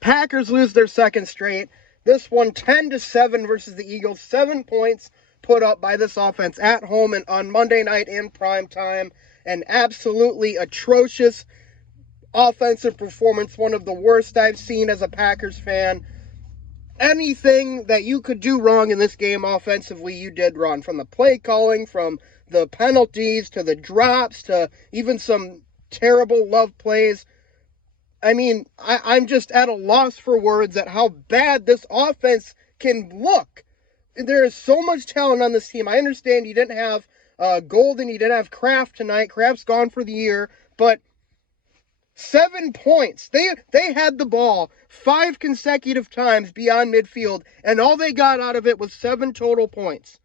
Packers lose their second straight. This one 10-7 versus the Eagles. 7 points put up by this offense at home and on Monday night in prime time. An absolutely atrocious offensive performance, one of the worst I've seen as a Packers fan. Anything that you could do wrong in this game offensively, you did wrong. From the play calling, from the penalties, to the drops, to even some terrible love plays. I mean, I'm just at a loss for words at how bad this offense can look. There is so much talent on this team. I understand you didn't have Golden, you didn't have Kraft tonight. Kraft's gone for the year, but 7 points. They had the ball 5 consecutive times beyond midfield, and all they got out of it was 7 total points.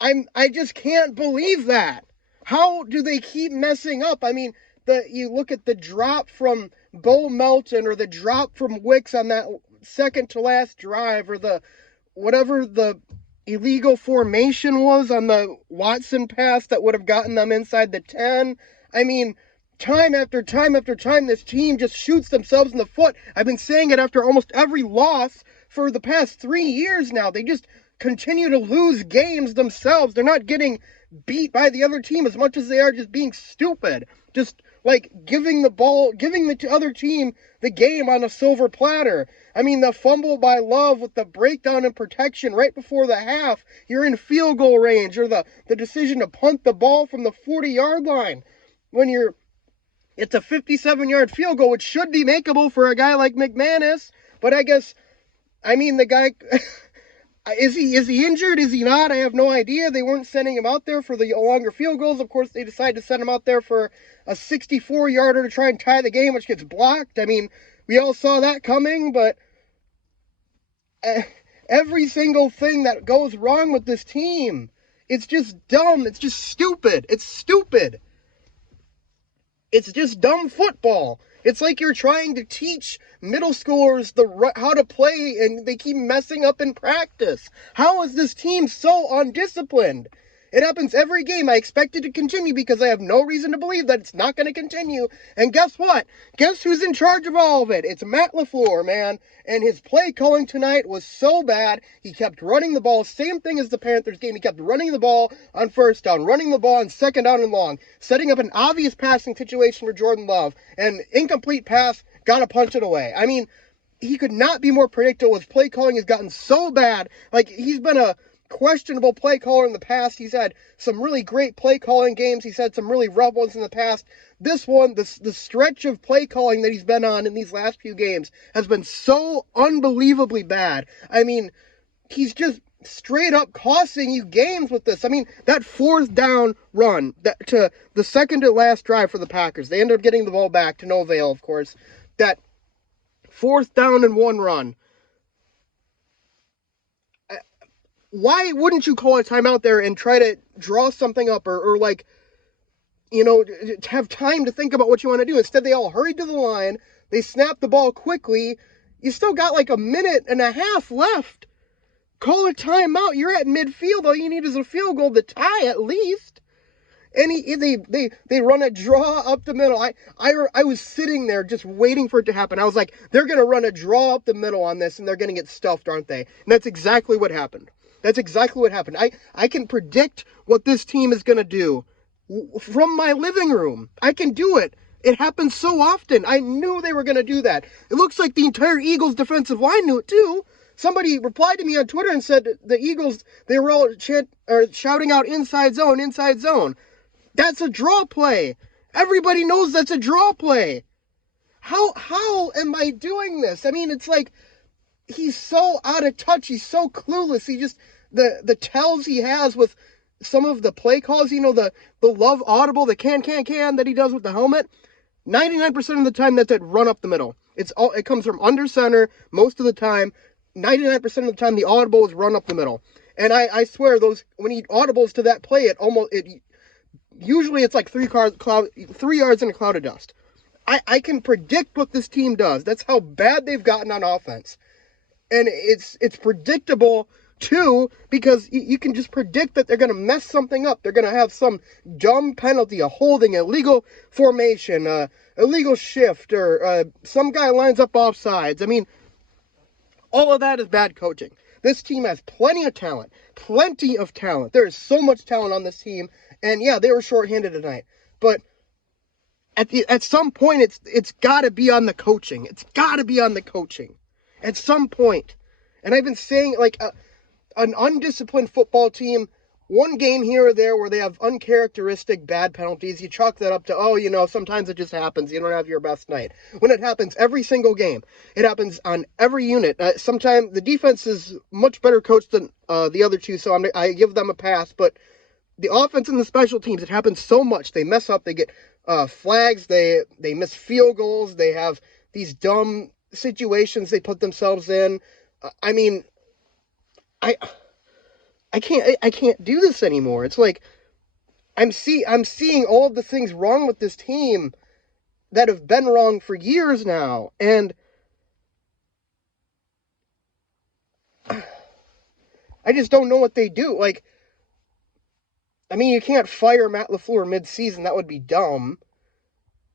I just can't believe that. How do they keep messing up? I mean, you look at the drop from Bo Melton or the drop from Wicks on that second to last drive, or the whatever the illegal formation was on the Watson pass that would have gotten them inside the 10. I mean, time after time after time, this team just shoots themselves in the foot. I've been saying it after almost every loss for the past 3 years now. They just continue to lose games themselves. They're not getting beat by the other team as much as they are just being stupid. Just like giving the other team the game on a silver platter. I mean, the fumble by Love with the breakdown and protection right before the half, you're in field goal range, or the decision to punt the ball from the 40-yard line when it's a 57-yard field goal, which should be makeable for a guy like McManus. But I guess, I mean, the guy, is he injured? Is he not? I have no idea. They weren't sending him out there for the longer field goals. Of course, they decided to send him out there for a 64-yarder to try and tie the game, which gets blocked. I mean, we all saw that coming, but every single thing that goes wrong with this team, it's just dumb. It's just stupid. It's stupid. It's just dumb football. It's like you're trying to teach middle schoolers how to play, and they keep messing up in practice. How is this team so undisciplined? It happens every game. I expect it to continue because I have no reason to believe that it's not going to continue. And guess what? Guess who's in charge of all of it? It's Matt LaFleur, man. And his play calling tonight was so bad. He kept running the ball. Same thing as the Panthers game. He kept running the ball on first down, running the ball on second down and long, setting up an obvious passing situation for Jordan Love. And incomplete pass, got to punch it away. I mean, he could not be more predictable. His play calling has gotten so bad. Like, he's been a questionable play caller in the past. He's had some really great play calling games. He's had some really rough ones in the past. This one, the stretch of play calling that he's been on in these last few games has been so unbelievably bad. I mean, he's just straight up costing you games with this. I mean, that fourth down run to the second to last drive for the Packers, they ended up getting the ball back to no avail, of course. That fourth down and one run. Why wouldn't you call a timeout there and try to draw something up or like, you know, to have time to think about what you want to do? Instead, they all hurried to the line. They snapped the ball quickly. You still got like a minute and a half left. Call a timeout. You're at midfield. All you need is a field goal to tie at least. And they run a draw up the middle. I was sitting there just waiting for it to happen. I was like, they're going to run a draw up the middle on this, and they're going to get stuffed, aren't they? And that's exactly what happened. That's exactly what happened. I can predict what this team is going to do from my living room. I can do it. It happens so often. I knew they were going to do that. It looks like the entire Eagles defensive line knew it too. Somebody replied to me on Twitter and said the Eagles, they were all shouting out inside zone, inside zone. That's a draw play. Everybody knows that's a draw play. How am I doing this? I mean, it's like he's so out of touch. He's so clueless. He just, the tells he has with some of the play calls, you know, the love audible, the can that he does with the helmet. 99% of the time, that's it, run up the middle. It comes from under center most of the time. 99% of the time, the audible is run up the middle. And I swear, when he audibles to that play, usually it's like 3 yards in a cloud of dust. I can predict what this team does. That's how bad they've gotten on offense. And it's predictable Two, because you can just predict that they're going to mess something up. They're going to have some dumb penalty, a holding, illegal formation, illegal shift, or some guy lines up offsides. I mean, all of that is bad coaching. This team has plenty of talent. Plenty of talent. There is so much talent on this team. And yeah, they were shorthanded tonight. But at some point, it's got to be on the coaching. It's got to be on the coaching. At some point. And I've been saying, like, an undisciplined football team, one game here or there where they have uncharacteristic bad penalties, you chalk that up to, oh, you know, sometimes it just happens. You don't have your best night. When it happens every single game, it happens on every unit. Sometimes the defense is much better coached than the other two, so I give them a pass. But the offense and the special teams, it happens so much. They mess up. They get flags. They miss field goals. They have these dumb situations they put themselves in. I mean, I can't do this anymore. It's like I'm seeing all of the things wrong with this team that have been wrong for years now, and I just don't know what they do. Like, I mean, you can't fire Matt LaFleur mid-season. That would be dumb.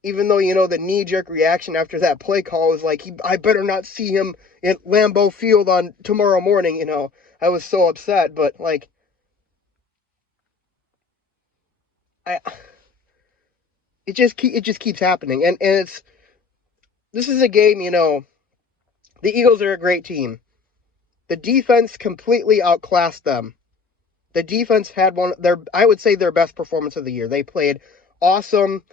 Even though, you know, the knee-jerk reaction after that play call was like, I better not see him in Lambeau Field on tomorrow morning, you know. I was so upset, but, like, it just keeps happening. And this is a game, you know, the Eagles are a great team. The defense completely outclassed them. The defense had I would say their best performance of the year. They played awesome.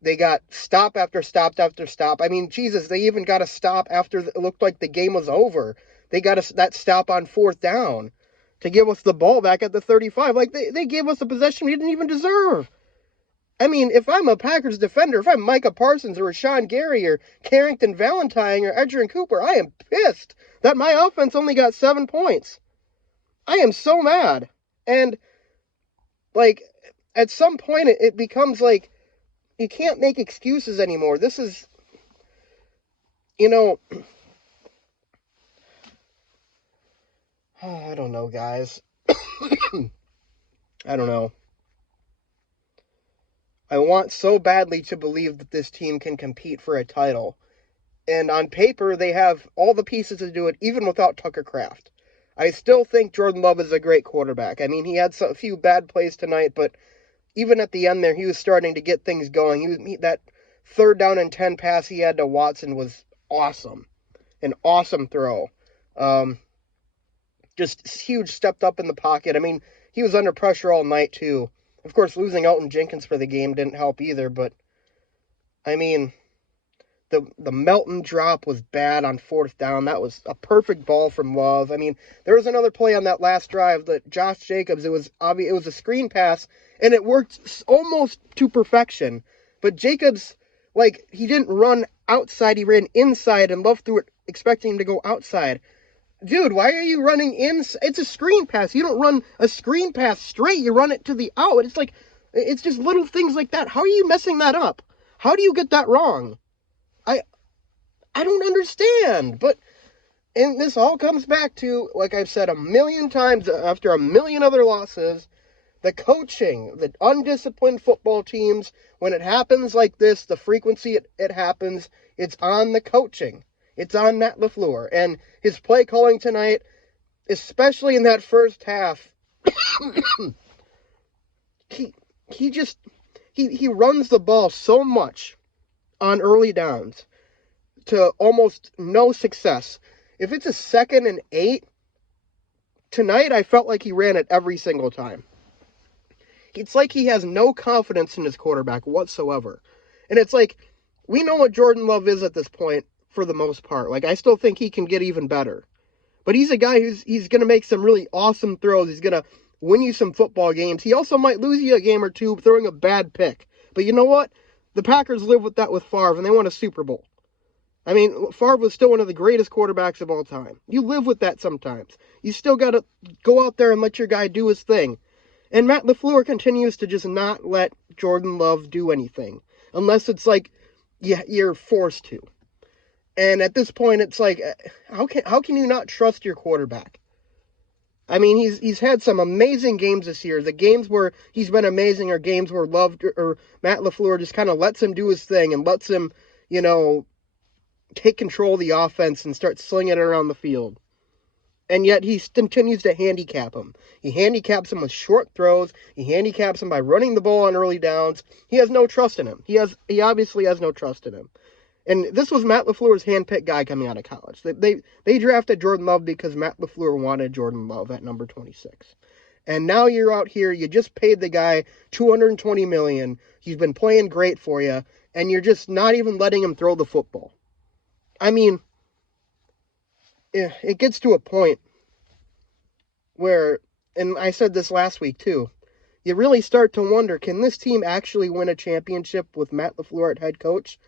They got stop after stop after stop. I mean, Jesus, they even got a stop after it looked like the game was over. They got that stop on 4th down to give us the ball back at the 35. Like, they gave us a possession we didn't even deserve. I mean, if I'm a Packers defender, if I'm Micah Parsons or Rashawn Gary or Carrington Valentine or Edgerrin Cooper, I am pissed that my offense only got 7 points. I am so mad. And, like, at some point it becomes like, you can't make excuses anymore. This is, you know, I don't know, guys. I don't know. I want so badly to believe that this team can compete for a title. And on paper, they have all the pieces to do it, even without Tucker Kraft. I still think Jordan Love is a great quarterback. I mean, he had a few bad plays tonight, but even at the end there, he was starting to get things going. That 3rd down and 10 pass he had to Watson was awesome. An awesome throw. Just huge, stepped up in the pocket. I mean, he was under pressure all night, too. Of course, losing Elton Jenkins for the game didn't help either, but, I mean, the Melton drop was bad on 4th down. That was a perfect ball from Love. I mean, there was another play on that last drive that Josh Jacobs, it was a screen pass, and it worked almost to perfection. But Jacobs, like, he didn't run outside, he ran inside, and Love threw it expecting him to go outside. Dude, why are you running in? It's a screen pass. You don't run a screen pass straight. You run it to the out. It's like, it's just little things like that. How are you messing that up? How do you get that wrong? I don't understand. And this all comes back to, like I've said a million times after a million other losses, the coaching, the undisciplined football teams, when it happens like this, the frequency it happens, it's on the coaching. It's on Matt LaFleur. And his play calling tonight, especially in that first half, he runs the ball so much on early downs to almost no success. If it's a 2nd and 8, tonight I felt like he ran it every single time. It's like he has no confidence in his quarterback whatsoever. And it's like, we know what Jordan Love is at this point for the most part. Like, I still think he can get even better. But he's a guy he's going to make some really awesome throws. He's going to win you some football games. He also might lose you a game or two throwing a bad pick. But you know what? The Packers live with that with Favre, and they won a Super Bowl. I mean, Favre was still one of the greatest quarterbacks of all time. You live with that sometimes. You still got to go out there and let your guy do his thing. And Matt LaFleur continues to just not let Jordan Love do anything. Unless it's like, yeah, you're forced to. And at this point, it's like, how can you not trust your quarterback? I mean, he's had some amazing games this year. The games where he's been amazing are games where Matt LaFleur just kind of lets him do his thing and lets him, take control of the offense and start slinging it around the field. And yet he continues to handicap him. He handicaps him with short throws. He handicaps him by running the ball on early downs. He has no trust in him. He obviously has no trust in him. And this was Matt LaFleur's handpicked guy coming out of college. They drafted Jordan Love because Matt LaFleur wanted Jordan Love at number 26. And now you're out here, you just paid the guy $220 million. He's been playing great for you, and you're just not even letting him throw the football. I mean, it gets to a point where, and I said this last week too, you really start to wonder, can this team actually win a championship with Matt LaFleur at head coach?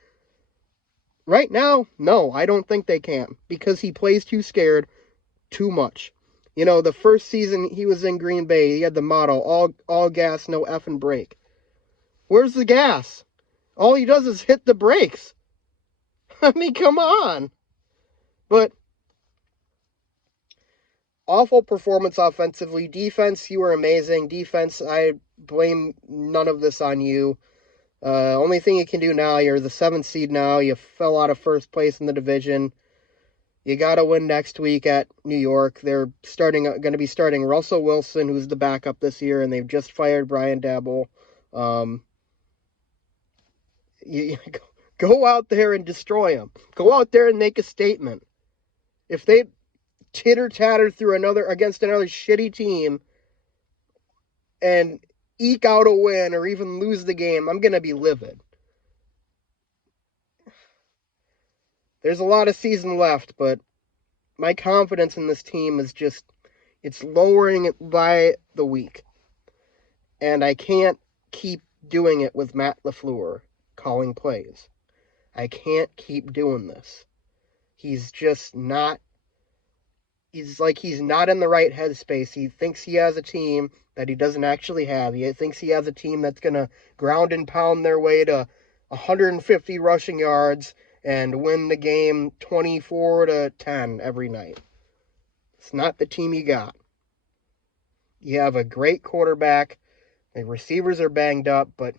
Right now, no, I don't think they can, because he plays too scared too much. The first season he was in Green Bay, he had the motto, all gas, no effing brake. Where's the gas? All he does is hit the brakes. I mean, come on. But awful performance offensively. Defense, you were amazing. Defense, I blame none of this on you. Only thing you can do now, you're the 7th seed now. You fell out of first place in the division. You got to win next week at New York. They're going to be starting Russell Wilson, who's the backup this year, and they've just fired Brian Daboll. You go out there and destroy them. Go out there and make a statement. If they titter-tatter against another shitty team and eke out a win or even lose the game, I'm going to be livid. There's a lot of season left, but my confidence in this team is just, it's lowering by the week. And I can't keep doing it with Matt LaFleur calling plays. I can't keep doing this. He's just not, he's not in the right headspace. He thinks he has a team that he doesn't actually have. He thinks he has a team that's going to ground and pound their way to 150 rushing yards and win the game 24-10 every night. It's not the team you got. You have a great quarterback. The receivers are banged up, but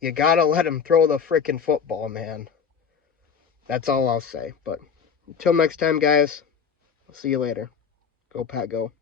you got to let him throw the frickin' football, man. That's all I'll say. But until next time, guys, I'll see you later. Go Pat, go.